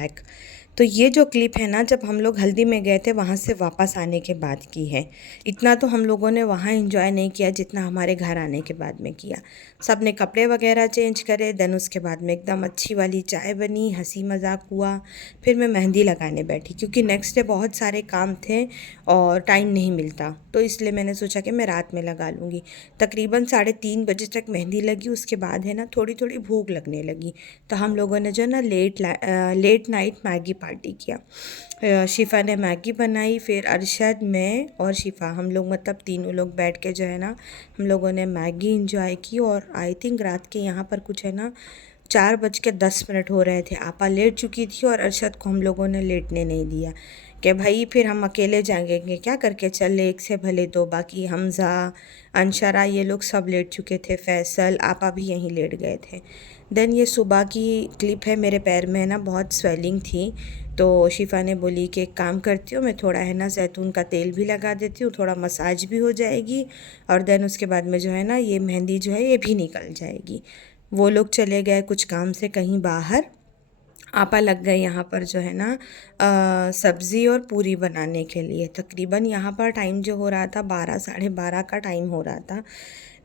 Back. तो ये जो क्लिप है ना, जब हम लोग हल्दी में गए थे वहाँ से वापस आने के बाद की है। इतना तो हम लोगों ने वहाँ एंजॉय नहीं किया जितना हमारे घर आने के बाद में किया। सब ने कपड़े वगैरह चेंज करे, देन उसके बाद में एकदम अच्छी वाली चाय बनी, हंसी मजाक हुआ। फिर मैं मेहंदी लगाने बैठी क्योंकि नेक्स्ट डे बहुत सारे काम थे और टाइम नहीं मिलता, तो इसलिए मैंने सोचा कि मैं रात में लगा लूँगी। तकरीबन 3:30 बजे तक मेहंदी लगी। उसके बाद है ना थोड़ी थोड़ी भूख लगने लगी, तो हम लोगों ने जो है ना लेट नाइट मैगी पार्टी किया। शिफ़ा ने मैगी बनाई, फिर अरशद, मैं और शिफ़ा, हम लोग मतलब तीनों लोग बैठ के जो है ना हम लोगों ने मैगी इंजॉय की। और आई थिंक रात के यहाँ पर कुछ है ना 4:10 हो रहे थे। आपा लेट चुकी थी और अरशद को हम लोगों ने लेटने नहीं दिया कि भाई फिर हम अकेले जाएंगे क्या करके, चल एक से भले दो। बाकी हमज़ा, अंशरा ये लोग सब लेट चुके थे, फैसल, आपा भी यहीं लेट गए थे। देन ये सुबह की क्लिप है। मेरे पैर में है ना बहुत स्वेलिंग थी, तो शिफ़ा ने बोली कि एक काम करती हूँ, मैं थोड़ा है ना जैतून का तेल भी लगा देती हूँ, थोड़ा मसाज भी हो जाएगी और देन उसके बाद में जो है ना ये मेहंदी जो है ये भी निकल जाएगी। वो लोग चले गए कुछ काम से कहीं बाहर। आपा लग गए यहाँ पर जो है ना सब्ज़ी और पूरी बनाने के लिए। तकरीबन यहाँ पर टाइम जो हो रहा था 12 12:30 का टाइम हो रहा था,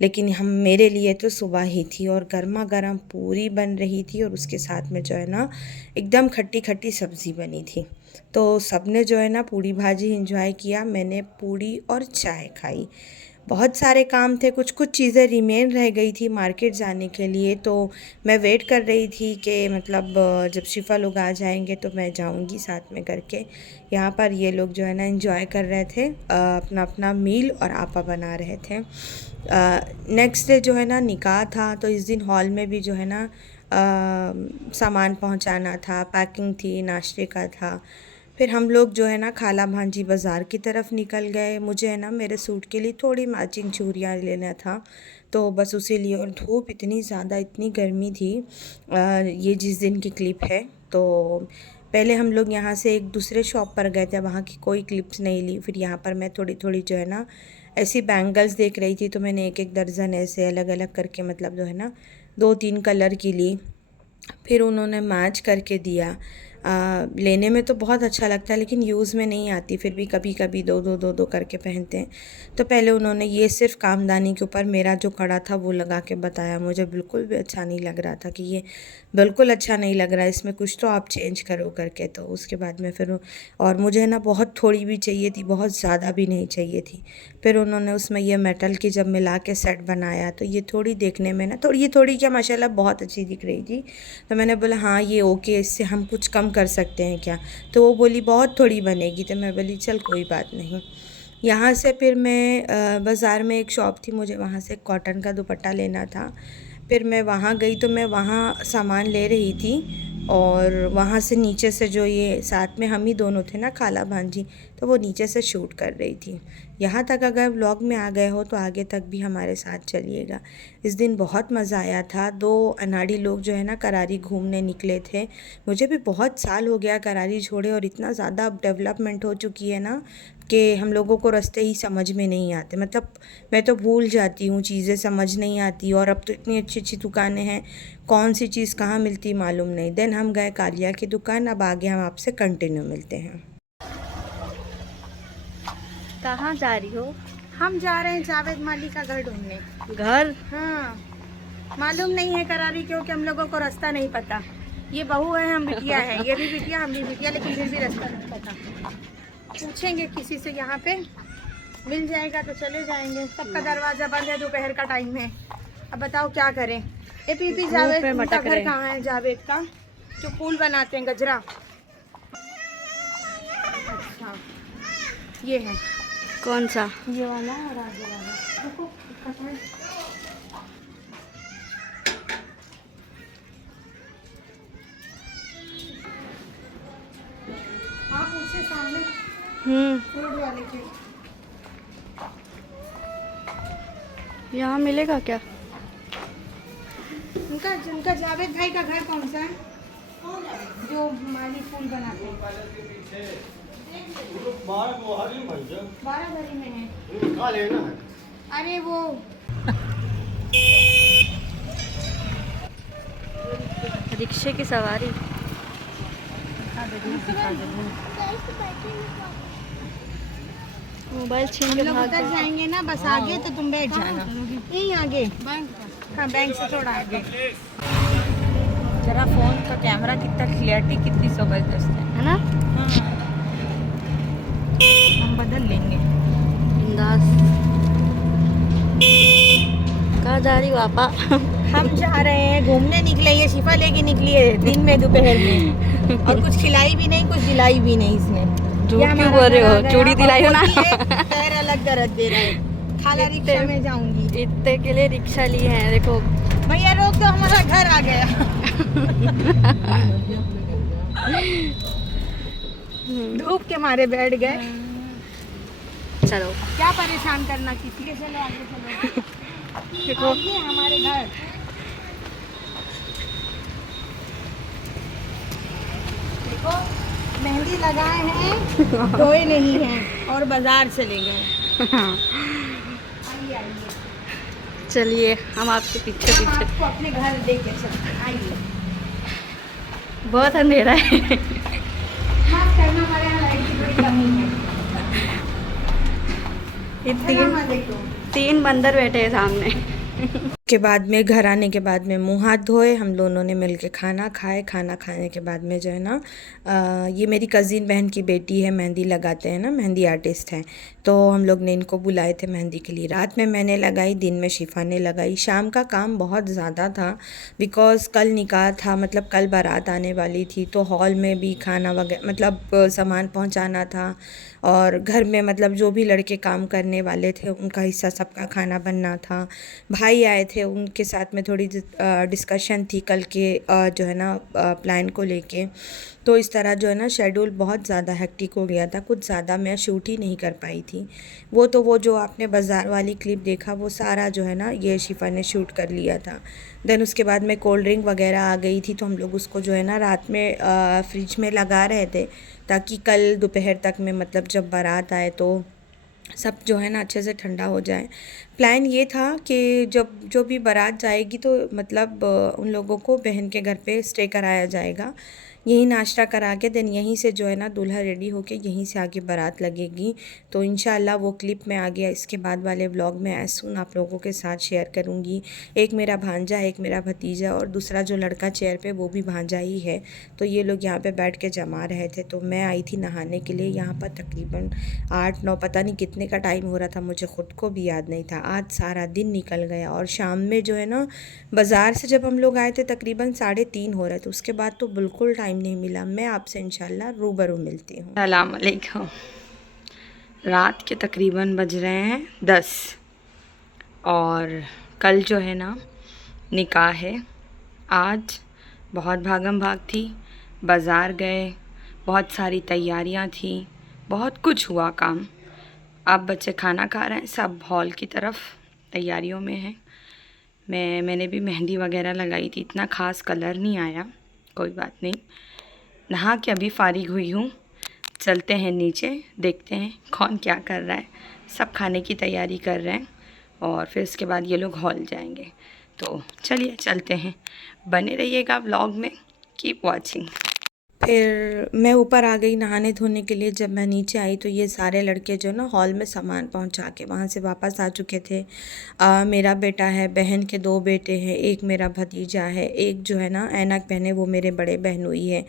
लेकिन हम मेरे लिए तो सुबह ही थी और गर्मा गर्म पूरी बन रही थी और उसके साथ में जो है ना एकदम खट्टी खट्टी सब्ज़ी बनी थी। तो सबने जो है ना पूड़ी भाजी इंजॉय किया, मैंने पूड़ी और चाय खाई। बहुत सारे काम थे, कुछ कुछ चीज़ें रिमेन रह गई थी मार्केट जाने के लिए, तो मैं वेट कर रही थी कि मतलब जब शिफ़ा लोग आ जाएंगे तो मैं जाऊंगी साथ में करके। यहाँ पर ये लोग जो है ना एंजॉय कर रहे थे अपना अपना मील और आपा बना रहे थे। नेक्स्ट डे जो है ना निकाह था, तो इस दिन हॉल में भी जो है ना सामान पहुंचाना था, पैकिंग थी, नाश्ते का था। फिर हम लोग जो है ना खाला भांजी बाज़ार की तरफ निकल गए। मुझे है ना मेरे सूट के लिए थोड़ी मैचिंग चूड़ियाँ लेना था, तो बस उसी लिए। और धूप इतनी ज़्यादा, इतनी गर्मी थी। ये जिस दिन की क्लिप है, तो पहले हम लोग यहाँ से एक दूसरे शॉप पर गए थे, वहाँ की कोई क्लिप्स नहीं ली। फिर यहाँ पर मैं थोड़ी थोड़ी जो है ना ऐसी बैंगल्स देख रही थी, तो मैंने एक एक दर्जन ऐसे अलग अलग करके मतलब जो है ना 2-3 कलर की ली। फिर उन्होंने मैच करके दिया। लेने में तो बहुत अच्छा लगता है लेकिन यूज़ में नहीं आती, फिर भी कभी कभी दो करके पहनते हैं। तो पहले उन्होंने ये सिर्फ़ कामदानी के ऊपर मेरा जो कड़ा था वो लगा के बताया। मुझे बिल्कुल भी अच्छा नहीं लग रहा था कि ये बिल्कुल अच्छा नहीं लग रहा है, इसमें कुछ तो आप चेंज करो करके। तो उसके बाद में फिर और मुझे है ना बहुत थोड़ी भी चाहिए थी, बहुत ज़्यादा भी नहीं चाहिए थी। फिर उन्होंने उसमें ये मेटल की जब मिला के सेट बनाया, तो ये थोड़ी देखने में ना थोड़ी क्या माशाल्लाह बहुत अच्छी दिख रही थी। तो मैंने बोला हाँ ये ओके, इससे हम कुछ कम कर सकते हैं क्या? तो वो बोली बहुत थोड़ी बनेगी। तो मैं बोली चल कोई बात नहीं। यहाँ से फिर मैं बाज़ार में एक शॉप थी, मुझे वहाँ से कॉटन का दुपट्टा लेना था। फिर मैं वहाँ गई, तो मैं वहाँ सामान ले रही थी और वहाँ से नीचे से जो ये साथ में हम ही दोनों थे ना खाला भांजी, तो वो नीचे से शूट कर रही थी। यहाँ तक अगर व्लॉग में आ गए हो तो आगे तक भी हमारे साथ चलिएगा। इस दिन बहुत मज़ा आया था। 2 अनाड़ी लोग जो है ना करारी घूमने निकले थे। मुझे भी बहुत साल हो गया करारी छोड़े और इतना ज़्यादा अब डेवलपमेंट हो चुकी है ना कि हम लोगों को रास्ते ही समझ में नहीं आते। मतलब मैं तो भूल जाती हूँ, चीज़ें समझ नहीं आती। और अब तो इतनी अच्छी अच्छी दुकानें हैं, कौन सी चीज़ कहाँ मिलती मालूम नहीं। देन हम गए कालिया की दुकान। अब आगे हम आपसे कंटिन्यू मिलते हैं। कहाँ जा रही हो? हम जा रहे हैं जावेद माली का घर ढूंढने। घर? हाँ, मालूम नहीं है करारी क्योंकि हम लोगों को रास्ता नहीं पता। ये बहू है, हम बिटिया है, ये भी बिटिया हम भी बिटिया, लेकिन फिर भी रास्ता नहीं पता। पूछेंगे किसी से, यहाँ पे मिल जाएगा तो चले जाएंगे। सबका दरवाज़ा बंद है, दोपहर का टाइम है। अब बताओ क्या करें। ए पीपी जावेद, उनका घर कहाँ है जावेद का, जो फूल बनाते हैं गजरा? अच्छा ये है। कौन सा? ये वाला और आगे वाला। रुको, इसका है। हाँ पूछे सामने फूड वाले के। यहाँ मिलेगा क्या? उनका जावेद भाई का घर कौन सा है, जो माली फूल बनाते हैं? 12 गली में है। अरे वो रिक्शे की सवारी। मोबाइल छीन हम के लोग भाग उधर गए। जाएंगे ना, बस आगे तो तुम बैठ जाना, यहीं आगे हाँ बैंक से थोड़ा आगे। जरा फोन का कैमरा कितना क्लियरिटी कितनी जबरदस्त है है ना? हाँ हम बदल लेंगे। बिंदास। कहाँ जा रही हो आपा? हम जा रहे हैं घूमने, निकले, ये शिफा लेके निकली है दिन में दोपहर में, और कुछ खिलाई भी नहीं, कुछ दिलाई भी नहीं इसने। झूठ ये क्यों हमारा बोल रहे घर हो? आ गया चूड़ी और दिलाई हो ना? बोलती है, पैर अलग दर्द दे रहा है, खाला रिक्शा में जाऊंगी। इतने के लिए रिक्शा ली है, देखो। भैया रोक दो, हमारा घर आ गया। धूप के मारे बैठ गए, चलो क्या परेशान करना किसी के, चलो आगे चलो। देखो आगे हमारे घर। देखो मेहंदी लगाए हैं, धोए नहीं हैं, और बाजार चले गए। आइए आइए, चलिए हम आपके पीछे हम पीछे। आपको अपने घर लेके चलते हैं, आइए। बहुत अंधेरा है। माफ करना, हमारे यहाँ लाइट की बड़ी कमी है। ये है ना, देखो। तीन बंदर बैठे हैं सामने। के बाद में घर आने के बाद में मुंह हाथ धोए, हम दोनों ने मिलके खाना खाए। खाना खाने के बाद में जो है ना ये मेरी कज़िन बहन की बेटी है, मेहंदी लगाते हैं ना, मेहंदी आर्टिस्ट हैं, तो हम लोग ने इनको बुलाए थे मेहंदी के लिए। रात में मैंने लगाई, दिन में शिफा ने लगाई। शाम का काम बहुत ज़्यादा था बिकॉज़ कल निकाह था, मतलब कल बारात आने वाली थी, तो हॉल में भी खाना वगैरह मतलब सामान पहुंचाना था, और घर में मतलब जो भी लड़के काम करने वाले थे उनका हिस्सा सबका खाना बनना था। भाई आए थे, उनके साथ में थोड़ी डिस्कशन थी कल के जो है ना प्लान को लेके। तो इस तरह जो है ना शेड्यूल बहुत ज़्यादा हेक्टिक हो गया था, कुछ ज़्यादा मैं शूट ही नहीं कर पाई थी। वो जो आपने बाज़ार वाली क्लिप देखा वो सारा जो है ना ये शिफा ने शूट कर लिया था। देन उसके बाद में कोल्ड ड्रिंक वगैरह आ गई थी, तो हम लोग उसको जो है ना रात में फ्रिज में लगा रहे थे, ताकि कल दोपहर तक में मतलब जब बारात आए तो सब जो है ना अच्छे से ठंडा हो जाए। प्लान ये था कि जब जो भी बारात जाएगी तो मतलब उन लोगों को बहन के घर पे स्टे कराया जाएगा, यहीं नाश्ता करा के देन यहीं से जो है ना दूल्हा रेडी होके यहीं से आगे बारात लगेगी। तो इंशाल्लाह वो क्लिप मैं आगे इसके बाद वाले व्लॉग में एज सून आप लोगों के साथ शेयर करूँगी। एक मेरा भांजा है, एक मेरा भतीजा, और दूसरा जो लड़का चेयर पे वो भी भांजा ही है। तो ये लोग यहाँ पे बैठ के जमा रहे थे, तो मैं आई थी नहाने के लिए। यहाँ पर तकरीबन 8-9 पता नहीं कितने का टाइम हो रहा था, मुझे ख़ुद को भी याद नहीं था। आज सारा दिन निकल गया, और शाम में जो है ना बाज़ार से जब हम लोग आए थे तकरीबन 3:30 हो रहे थे, उसके बाद तो बिल्कुल टाइम नहीं मिला। मैं आपसे इंशाल्लाह रूबरू मिलती हूँ। अस्सलाम वालेकुम। रात के तकरीबन बज रहे हैं 10, और कल जो है ना निकाह है। आज बहुत भागम भाग थी, बाज़ार गए, बहुत सारी तैयारियां थी, बहुत कुछ हुआ काम। अब बच्चे खाना खा रहे हैं, सब हॉल की तरफ तैयारियों में हैं। मैंने भी मेहंदी वगैरह लगाई थी, इतना ख़ास कलर नहीं आया, कोई बात नहीं। नहा के अभी फारिग हुई हूँ, चलते हैं नीचे, देखते हैं कौन क्या कर रहा है। सब खाने की तैयारी कर रहे हैं, और फिर इसके बाद ये लोग हॉल जाएंगे। तो चलिए चलते हैं, बने रहिएगा व्लॉग में, कीप वॉचिंग। फिर मैं ऊपर आ गई नहाने धोने के लिए। जब मैं नीचे आई तो ये सारे लड़के जो ना हॉल में सामान पहुंचा के वहाँ से वापस आ चुके थे। मेरा बेटा है, बहन के 2 बेटे हैं, एक मेरा भतीजा है, एक जो है ना ऐनक पहने वो मेरे बड़े बहनोई है।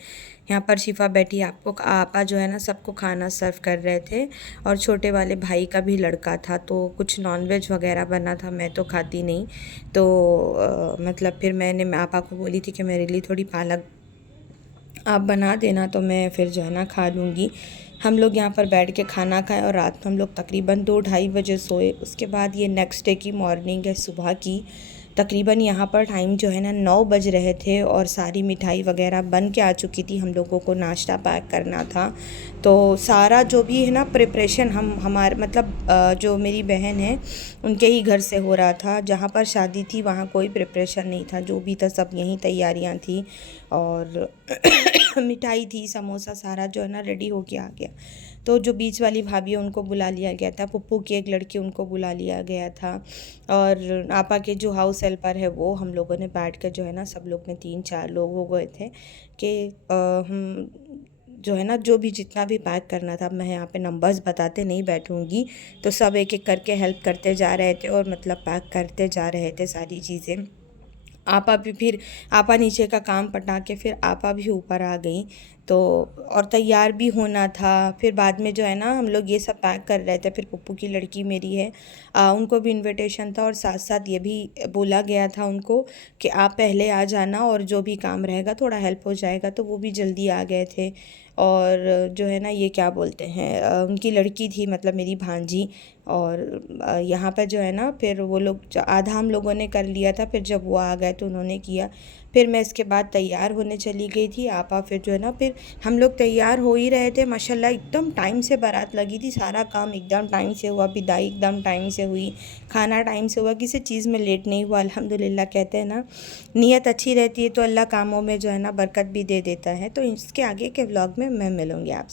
यहाँ पर शिफा बैठी, आपको आपा जो है ना सबको खाना सर्व कर रहे थे, और छोटे वाले भाई का भी लड़का था, तो कुछ नॉनवेज वगैरह बना था, मैं तो खाती नहीं। तो मतलब फिर मैंने आपा को बोली थी कि मेरे लिए थोड़ी पालक आप बना देना, तो मैं फिर जो है ना खा लूँगी। हम लोग यहाँ पर बैठ के खाना खाए, और रात में हम लोग तकरीबन 2-2:30 बजे सोए। उसके बाद ये नेक्स्ट डे की मॉर्निंग है, सुबह की। तकरीबन यहाँ पर टाइम जो है ना 9 बज रहे थे, और सारी मिठाई वगैरह बन के आ चुकी थी, हम लोगों को नाश्ता पैक करना था। तो सारा जो भी है ना प्रिपरेशन हमारे मतलब जो मेरी बहन है उनके ही घर से हो रहा था। जहाँ पर शादी थी वहाँ कोई प्रिपरेशन नहीं था, जो भी था सब यहीं तैयारियाँ थी, और मिठाई थी, समोसा, सारा जो है ना रेडी हो के आ गया। तो जो बीच वाली भाभी है उनको बुला लिया गया था, पप्पू की एक लड़की उनको बुला लिया गया था, और आपा के जो हाउस हेल्पर है वो, हम लोगों ने बैठ कर जो है ना सब लोग ने 3-4 लोग हो गए थे कि हम जो है ना जो भी जितना भी पैक करना था, मैं यहाँ पे नंबर्स बताते नहीं बैठूँगी, तो सब एक एक करके हेल्प करते जा रहे थे और मतलब पैक करते जा रहे थे सारी चीज़ें। आपा भी फिर आपा नीचे का काम पटा के फिर आपा भी ऊपर आ गई, तो और तैयार भी होना था। फिर बाद में जो है ना हम लोग ये सब पैक कर रहे थे, फिर पप्पू की लड़की मेरी है, उनको भी इनविटेशन था और साथ साथ ये भी बोला गया था उनको कि आप पहले आ जाना और जो भी काम रहेगा थोड़ा हेल्प हो जाएगा, तो वो भी जल्दी आ गए थे। और जो है ना ये क्या बोलते हैं, उनकी लड़की थी मतलब मेरी भांजी। और यहाँ पर जो है ना फिर वो लोग आधा हम लोगों ने कर लिया था, फिर जब वो आ गए तो उन्होंने किया। फिर मैं इसके बाद तैयार होने चली गई थी। आपा फिर जो है ना फिर हम लोग तैयार हो ही रहे थे, माशाल्लाह एकदम टाइम से बारात लगी थी, सारा काम एकदम टाइम से हुआ, विदाई एकदम टाइम से हुई, खाना टाइम से हुआ, किसी चीज़ में लेट नहीं हुआ। अल्हम्दुलिल्लाह, कहते हैं ना नीयत अच्छी रहती है तो अल्लाह कामों में जो है ना बरकत भी दे देता है। तो इसके आगे के व्लॉग में मैं मिलूँगी आपसे।